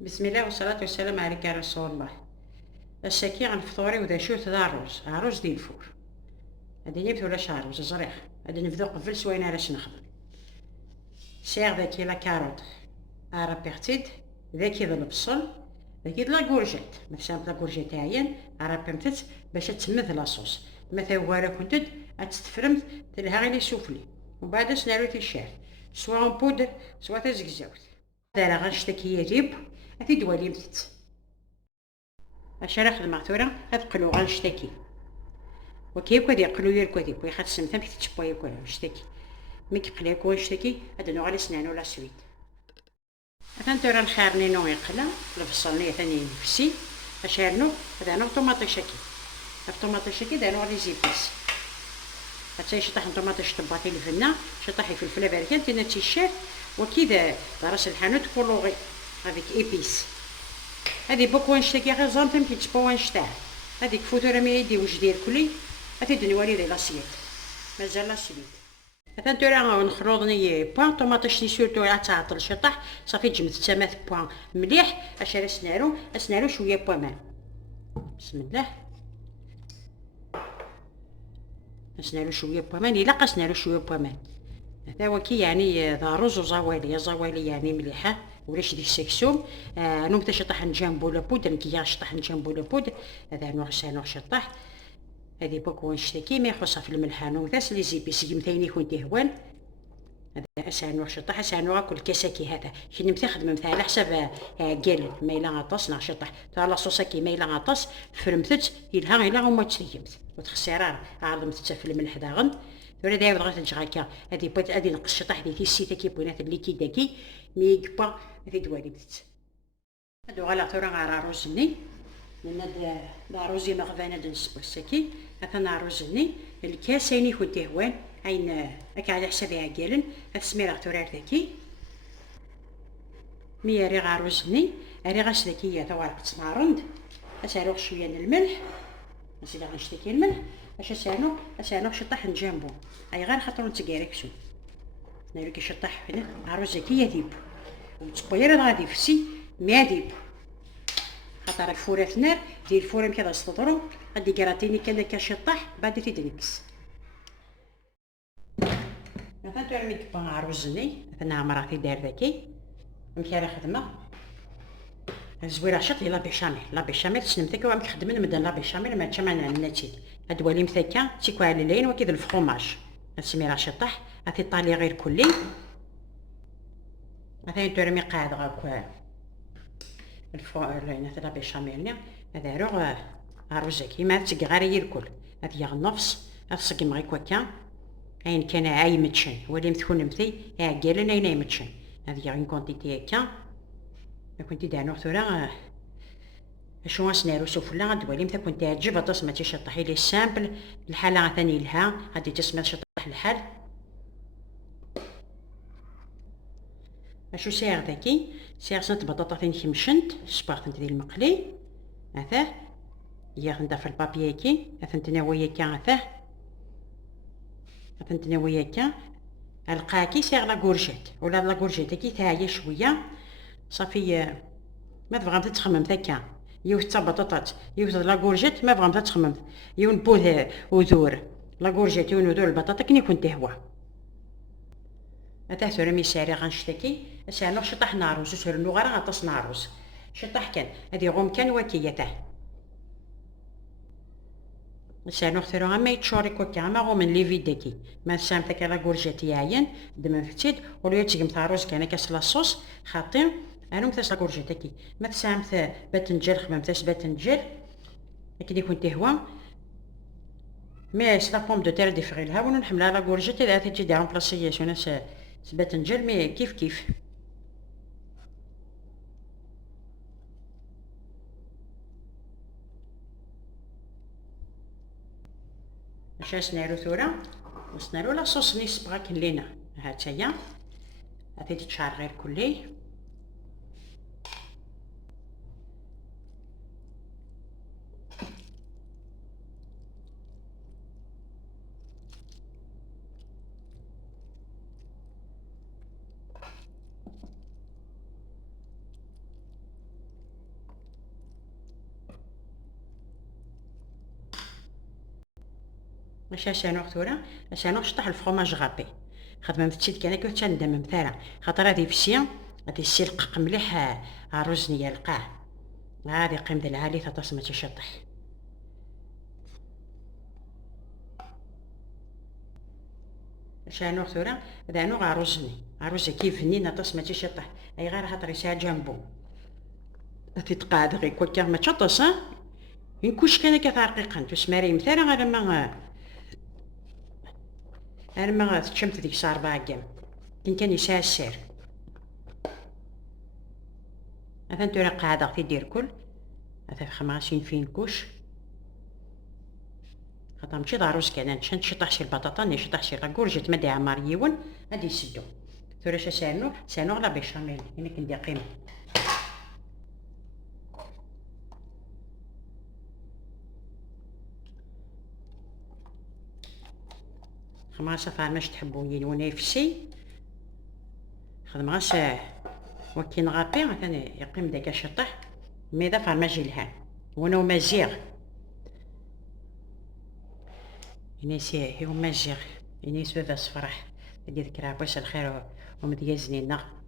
بسم الله والصلاة والسلام عليك يا رسول الله. الشاكي عن فطوري وذا شوت ذا عروس ديال الفور. هادي نبت ولاش عروس زريح. هادي نبدو قبل سوينا علاش نخدم. سيغ ذاكي لا كاروت ارا بيغتيد، ذاكي ذا البصل، ذاكي لا كورجيت، مثلا لا كورجيت عيان ارا بيمتت باش تسمث لاصوص. مثلا وارا كنتد اتستفرمت تلها غير سوفلي، ومن بعد سنارو تيشار سوا اون بودر سوا تزكزاوت. دارا غنشتكي يجيب هاتي دوالي متت. اش راه خدمة ثورة هاد قلو غنشتكي وكيف كدي قلو يا الكدي كوي خاص سمثم في تشباي كولا نشتكي مي كيقلي كوي نشتكي هاد نوع على سنانو لا سويت. مثلا ترى الخير نو يقلا البصل ثاني نفسي اشارنو هذا نوع طوماطي شكي. الطوماطي شكي دارو لي زيبيس حتى يشطح الطوماطي شطباتي الفنة شطحي فلفله باركان تينا تيشار وكذا راس الحانوت كولوغي هذيك ايبيس. هذه بوك وانشتكي غير زانتم كي تشبا وانشتاع هذيك فوتورة مي يدي وش دير كلي هاتي دنوالي دي لاسيت مازال لاسيت. مثلا تورا نخلوضني بوان طوماطيش لي سورتو تعطل شطح صافي تجمد تسامات بوان مليح اش اسنارو شويه بوان مان. بسم الله اسنارو شويه بوان مان الا قاسنارو شويه بوان مان. هذا هو كي يعني ذا رز وزوالي يعني مليحه ولاش ديك السكسوم. نوم تشطح نجنبو لابود كي شطح نجنبو لابود هذا نوع شطح. هذه بوك ونشتكي ما يخصها في الملحان وذاس لي زيبيس يمثيني كنت هوان. هذا اسانو شطح اسانو كل كاساكي هذا شي نمتخدم مثلا على حساب قال ميلا غطاس نشطح تاع لاصوصاكي ميلا غطاس فرمتت يلها غير هما تسيمت وتخسرار عرض في الملح داغن. ولا داير بغيت نجي هكا هذه بغيت هذه نقص شطح دي السيته كي بغيت اللي كي داكي مي كبا هذه دوالي بت. هادو غالا ثورا غارا روزني من هاد روزي مغفانه دنسبو الساكي هذا روزني الكاسيني كنت هوان عين هكا على حسابي عقالن هاد سميرة ثورار ذاكي مي ري غاروزني ري غاش ذاكية ثوارق تنارند اسالو شويه الملح نسيت غنشتكي الملح باش اسانو شطح نجنبو اي غير خاطر نتكاركسو نارو كي شطح هنا عروس ذكيه ديب وتصبير غادي فسي ما ديب خاطر الفورة نار ديال الفورة كذا استطرو غادي كراتيني كان كشطح بعد تيدريكس. مثلا ترمي كبا عروزني مثلا مراتي دار ذاكي مكي راه خدمه زويره شط لا بيشاميل سنمتك وعم خدمنا مدن لا بيشاميل ما تشمعنا النتيج هاد ولي مثكا تيكو على لين وكذا الفخوماج نسمي راه شطح هاتي طالي غير كلي مثلا ترمي قاعد غاك لا بيشاميل هذا روغ عروزكي ما تسقي غير يركل هذا يا النفس افسق مغي كوكا اين كان عاي متشن ولي مثكون مثي عقالنا اين متشن هذه غير كونتيتي هكا كنتي دانو ثورا شو اسنارو سفلا دوالي متى كنت تعجب تصمة تشطحي لي سامبل الحالة ثاني لها هادي تسمى شطح الحال اشو ساعة ذاكي ساعة سنت بطاطا ثاني كمشنت سباغ ثاني ديال المقلي هذا يا في البابي كي ثنتناوي كا هذا ثنتناوي كا القاكي ساعة لا كورجيت ولا لا كورجيت كي تاعي شويه صافي ما تبغى تخمم هكا يوث تا بطاطات يوث لا كورجيت ما بغا تخمم يون بوذ وذور لا كورجيت يون وذور البطاطا كني كنت هوا هذا ثوري مي ساري غنشتكي سانو شطح ناروز سرنو غير غطاس ناروز شطح كان هذه غوم كان وكيته سانو ثوري ما يتشوري كوكا ما غو من لي فيداكي ما سامتك لا كورجيت ياين دم فتيد ولو تجيم تاروز كان كاس لاصوص خاطين انا مثلا كورجيتاكي ما تسامث باتنجر خممتاش باتنجر كي كنت هوا مي سي لا بوم دو تير دي فريلها ونو نحملها لا كورجيت اذا تجي دي رومبلاسياش ناس باتنجر مي كيف كيف. اش نارو ثورا نارو لا صوص نيس بغا كلينا هاتايا هاتي تشعر غير كلي ماشي اسانوغ ثورا، اسانوغ شطح الفرomاج غابي، خاطر مفتشيت كان كنت ندم مثلا، خاطر هادي فسيا غادي يسلقق مليح الرز نيا القاع، غادي يقيم ذا العالي تاطاس ما تيشطح. شانوغ ثورا هذا نوع عروزني، عروزة كيف هني طاس ما تيشطح، اي غير خاطر يساع جنبو تتقعد غير كوكا ما تشطس ينكوش كان كتعرقيقا تسماري مثلا غير ما تشمت ديك الساعة 4 كام كان يساع السير. مثلا تورا قاعدة غتي دير كل مثلا خماسين فين كوش، خاطر ماشي ضروس كان نشطح شي البطاطا نشطح شي لاكورجيت ما دي عمار يون غادي يسدو. ثورا سانو لا بيشاميل هنا كندير قيمة. خماسة فارماش تحبو يلون يفسي خدماش وكي نغابي مثلا يقيم داك شطح ميدا فارماج يلهان وانا مزيغ ينسي هو مزيغ ينيس بابا صفرح هادي ذكرى باش الخير ومديازنينا.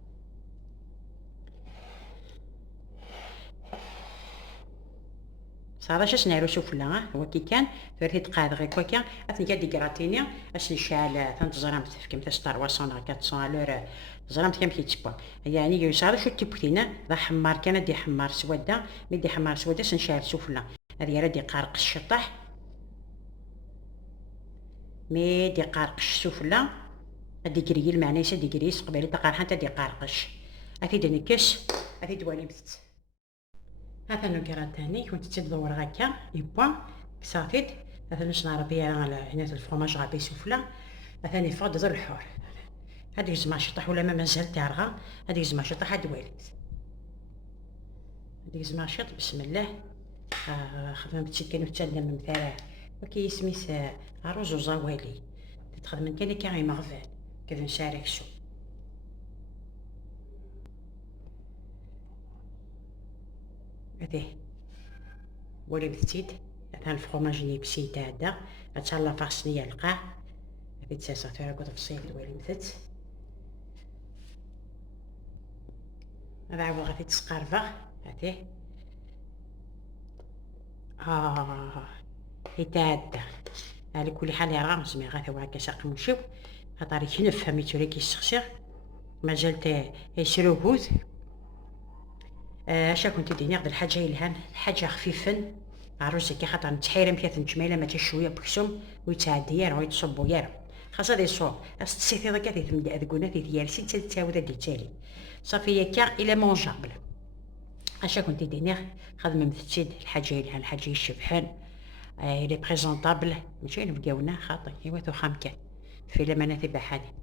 صافا شاش نعرو سفلة هو كي كان ثورتي تقاد غير كوكا اثني كادي كراتيني اش نشعل تنتزرمت في كم تستار 300 400 لور زرمت كم كيتسبا يعني يصار شو تيبوتينا ذا حمار كان دي حمار سودا مدي حمار سودا سنشعل سفلة هذه راه قارق الشطح مي قارقش سفلة هادي كريل معناها دي كريس قبيله تقار حتى دي قارقش اثي دنكش اثي دوالي بث. هذا نقرا تاني كنت تدور هكا يبا صافيت مثلا باش نعربي على هنا الفرomاج غابي سفلة مثلا يفض ذو الحور هاديك زعما شطح ولا ما مازال تاعها هاديك زعما شطح هاد والد هاديك زعما شط بسم الله خدمة بتشي كانو تسلم مثلا وكي سميت عروج وزوالي تخدم كان كاعي مغفال كذا نشارك شو هذه ولي بتيت مثلا الفرomاج اللي بسيت هذا اتشالا فاصنية القاع هذه تساسا ترى قد فصيل ولي مثت هذا عاود غادي تسقرفه هذه يتعدى على كل حال يا راه زعما غا هو هكا ساق نمشيو خاطر يكنف فهميتو لي كيسخسر مازال يسروهوت اش كنت ديني غد الحاجه يلهان حاجه خفيفا عروسي كي خاطر متحيرم فيها تنجميله ما شويه بكسوم ويتعدي يا راه يتصبو يا خاصه دي صور استسيتي ذاك تيتمد ادكونا تيتيالسي تتاود دي تالي صافي كا الى مونجابل اش كنت ديني خدمه مثتشد الحاجه يلهان الحاجه يشبحان لي بريزونطابل ماشي نبقاونا خاطر ايوا تو خام كان في لمانه تبع حالي